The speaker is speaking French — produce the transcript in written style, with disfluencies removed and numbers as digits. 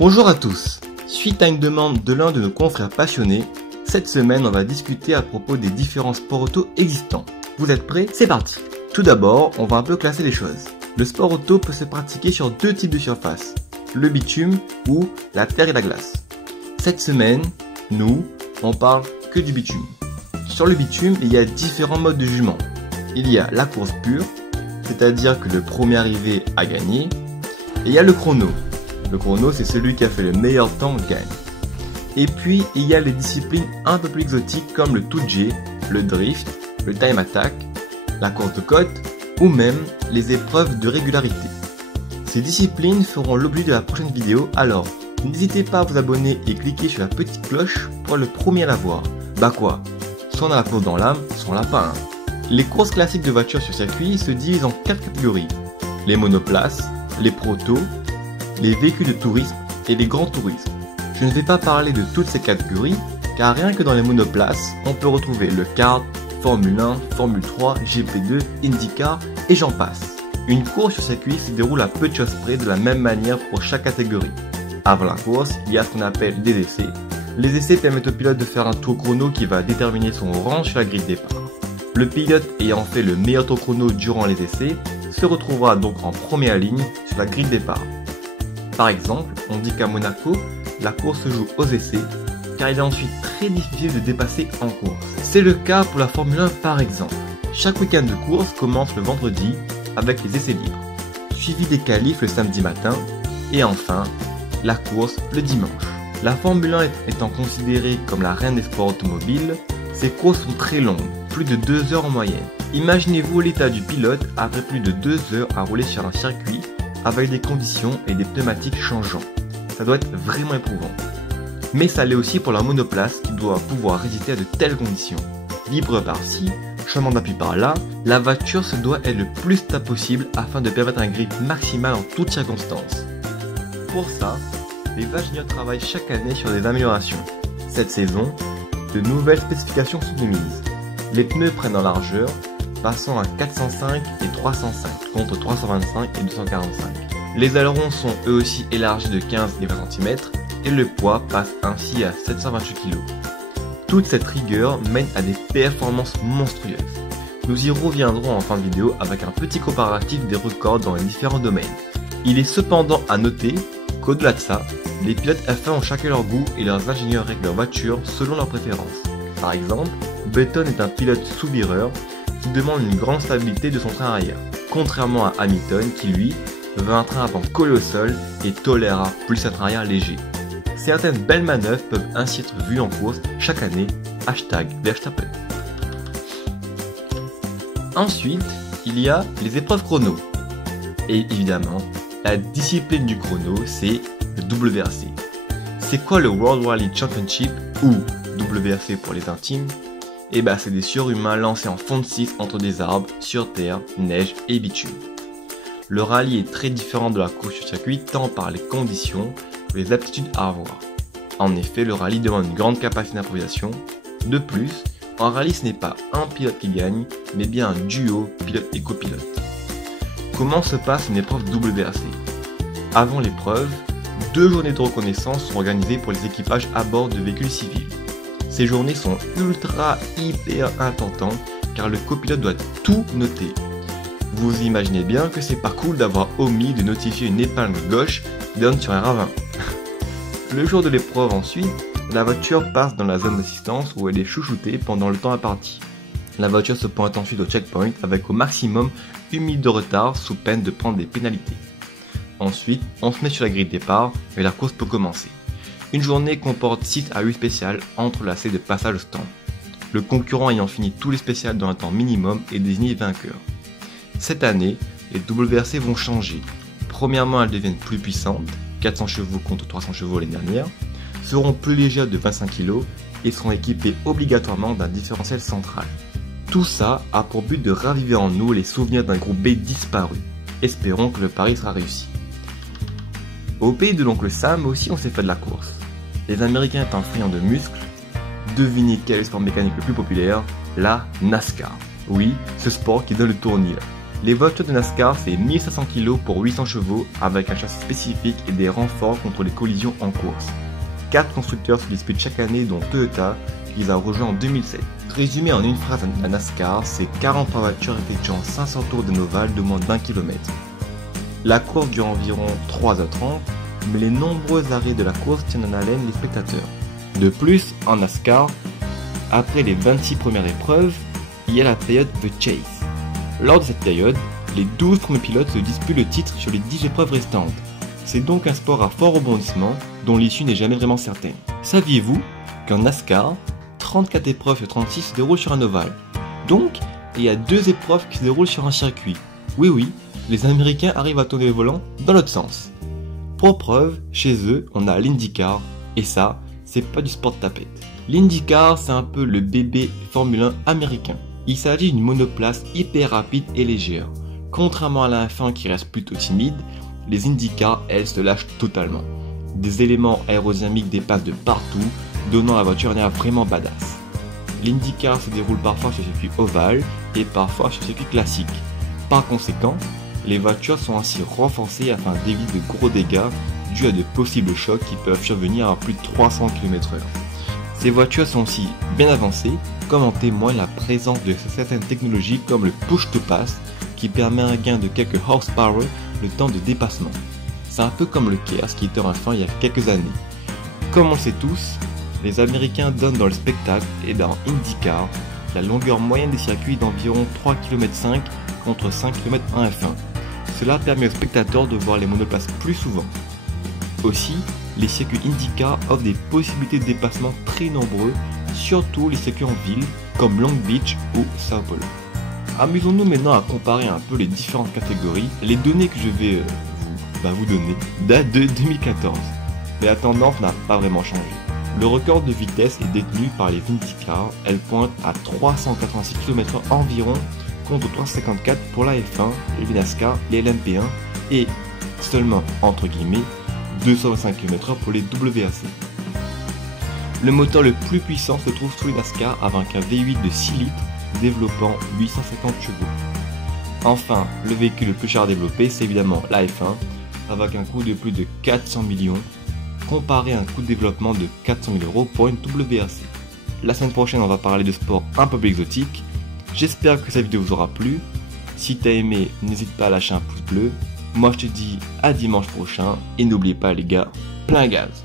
Bonjour à tous. Suite à une demande de l'un de nos confrères passionnés, cette semaine on va discuter à propos des différents sports auto existants. Vous êtes prêts? C'est parti. Tout d'abord, on va un peu classer les choses. Le sport auto peut se pratiquer sur deux types de surfaces, le bitume ou la terre et la glace. Cette semaine, on parle que du bitume. Sur le bitume, il y a différents modes de jugement. Il y a la course pure, c'est-à-dire que le premier arrivé a gagné, et il y a le chrono. Le chrono, c'est celui qui a fait le meilleur temps gagne. Et puis, il y a les disciplines un peu plus exotiques comme le 2J, le drift, le time attack, la course de côte ou même les épreuves de régularité. Ces disciplines feront l'objet de la prochaine vidéo, alors n'hésitez pas à vous abonner et cliquer sur la petite cloche pour être le premier à la voir. Bah quoi, soit on a la course dans l'âme, soit on l'a pas. Les courses classiques de voitures sur circuit se divisent en 4 catégories. Les monoplaces, les protos, les véhicules de tourisme et les grands tourismes. Je ne vais pas parler de toutes ces catégories, car rien que dans les monoplaces, on peut retrouver le kart, Formule 1, Formule 3, GP2, IndyCar et j'en passe. Une course sur circuit se déroule à peu de choses près de la même manière pour chaque catégorie. Avant la course, il y a ce qu'on appelle des essais. Les essais permettent au pilote de faire un tour chrono qui va déterminer son rang sur la grille de départ. Le pilote ayant fait le meilleur tour chrono durant les essais se retrouvera donc en première ligne sur la grille de départ. Par exemple, on dit qu'à Monaco, la course se joue aux essais, car il est ensuite très difficile de dépasser en course. C'est le cas pour la Formule 1 par exemple. Chaque week-end de course commence le vendredi avec les essais libres, suivi des qualifs le samedi matin, et enfin, la course le dimanche. La Formule 1 étant considérée comme la reine des sports automobiles, ces courses sont très longues, plus de 2 heures en moyenne. Imaginez-vous l'état du pilote après plus de 2 heures à rouler sur un circuit avec des conditions et des pneumatiques changeants. Ça doit être vraiment éprouvant. Mais ça l'est aussi pour la monoplace qui doit pouvoir résister à de telles conditions. Libre par-ci, changement d'appui par-là, la voiture se doit être le plus stable possible afin de permettre un grip maximal en toutes circonstances. Pour ça, les ingénieurs travaillent chaque année sur des améliorations. Cette saison, de nouvelles spécifications sont émises. Les pneus prennent en largeur, passant à 405 et 305 contre 325 et 245. Les ailerons sont eux aussi élargis de 15 et 20 cm et le poids passe ainsi à 728 kg. Toute cette rigueur mène à des performances monstrueuses. Nous y reviendrons en fin de vidéo avec un petit comparatif des records dans les différents domaines. Il est cependant à noter qu'au-delà de ça, les pilotes F1 ont chacun leur goût et leurs ingénieurs règlent leur voiture selon leurs préférences. Par exemple, Button est un pilote sous-vireur qui demande une grande stabilité de son train arrière, contrairement à Hamilton qui lui veut un train avant collé au sol et tolérera plus un train arrière léger. Certaines belles manœuvres peuvent ainsi être vues en course chaque année, #Verstappen. Ensuite, il y a les épreuves chrono. Et évidemment, la discipline du chrono, c'est le WRC. C'est quoi le World Rally Championship ou WRC pour les intimes? Et bah c'est des surhumains lancés en fond de 6 entre des arbres, sur terre, neige et bitume. Le rallye est très différent de la course sur circuit tant par les conditions que les aptitudes à avoir. En effet, le rallye demande une grande capacité d'improvisation. De plus, en rallye ce n'est pas un pilote qui gagne, mais bien un duo pilote et copilote. Comment se passe une épreuve WRC? Avant l'épreuve, 2 journées de reconnaissance sont organisées pour les équipages à bord de véhicules civils. Ces journées sont hyper importantes car le copilote doit tout noter. Vous imaginez bien que c'est pas cool d'avoir omis de notifier une épingle gauche qui donne sur un ravin. Le jour de l'épreuve ensuite, la voiture passe dans la zone d'assistance où elle est chouchoutée pendant le temps imparti. La voiture se pointe ensuite au checkpoint avec au maximum 1 minute de retard sous peine de prendre des pénalités. Ensuite, on se met sur la grille de départ et la course peut commencer. Une journée comporte 6 à 8 spéciales entrelacées de passage au stand. Le concurrent ayant fini tous les spéciales dans un temps minimum est désigné vainqueur. Cette année, les WRC vont changer. Premièrement, elles deviennent plus puissantes, 400 chevaux contre 300 chevaux l'année dernière, seront plus légères de 25 kg et seront équipées obligatoirement d'un différentiel central. Tout ça a pour but de raviver en nous les souvenirs d'un groupe B disparu. Espérons que le pari sera réussi. Au pays de l'oncle Sam aussi on s'est fait de la course. Les Américains étant friands de muscles, devinez quel est le sport mécanique le plus populaire? La NASCAR. Oui, ce sport qui donne le tournis. Les voitures de NASCAR c'est 1500 kg pour 800 chevaux avec un châssis spécifique et des renforts contre les collisions en course. 4 constructeurs se disputent chaque année dont Toyota qui les a rejoints en 2007. Résumé en une phrase à NASCAR, c'est 43 voitures effectuant 500 tours d'un ovale de moins d'1 km. La course dure environ 3h30, mais les nombreux arrêts de la course tiennent en haleine les spectateurs. De plus, en NASCAR, après les 26 premières épreuves, il y a la période The Chase. Lors de cette période, les 12 premiers pilotes se disputent le titre sur les 10 épreuves restantes. C'est donc un sport à fort rebondissement dont l'issue n'est jamais vraiment certaine. Saviez-vous qu'en NASCAR, 34 épreuves sur 36 se déroulent sur un ovale. Donc, il y a 2 épreuves qui se déroulent sur un circuit. Oui, les Américains arrivent à tourner le volant dans l'autre sens. Pour preuve, chez eux, on a l'IndyCar, et ça, c'est pas du sport de tapette. L'IndyCar, c'est un peu le bébé Formule 1 américain. Il s'agit d'une monoplace hyper rapide et légère. Contrairement à la F1 qui reste plutôt timide, les IndyCar, elles, se lâchent totalement. Des éléments aérodynamiques dépassent de partout, donnant à la voiture un air vraiment badass. L'IndyCar se déroule parfois sur circuit ovale et parfois sur circuit classique. Par conséquent, les voitures sont ainsi renforcées afin d'éviter de gros dégâts dus à de possibles chocs qui peuvent survenir à plus de 300 km/h. Ces voitures sont aussi bien avancées, comme en témoigne la présence de certaines technologies comme le push-to-pass qui permet un gain de quelques horsepower le temps de dépassement. C'est un peu comme le KERS qui était enfin il y a quelques années. Comme on le sait tous, les Américains donnent dans le spectacle et dans IndyCar, la longueur moyenne des circuits est d'environ 3,5 km contre 5 km en F1. Cela permet aux spectateurs de voir les monoplaces plus souvent. Aussi, les circuits IndyCar offrent des possibilités de dépassement très nombreux, surtout les circuits en ville comme Long Beach ou Sao Paulo. Amusons-nous maintenant à comparer un peu les différentes catégories. Les données que je vais vous donner datent de 2014, mais la tendance n'a pas vraiment changé. Le record de vitesse est détenu par les IndyCar, elle pointe à 386 km/h environ contre 354 pour la F1, les NASCAR, les LMP1 et seulement entre guillemets 225 km/h pour les WRC. Le moteur le plus puissant se trouve sous les NASCAR avec un V8 de 6 litres développant 850 chevaux. Enfin, le véhicule le plus cher à développer, c'est évidemment la F1 avec un coût de plus de 400 millions comparé à un coût de développement de 400 000 € pour une WRC. La semaine prochaine, on va parler de sport un peu plus exotique. J'espère que cette vidéo vous aura plu. Si t'as aimé, n'hésite pas à lâcher un pouce bleu. Moi je te dis à dimanche prochain et n'oubliez pas les gars, plein gaz.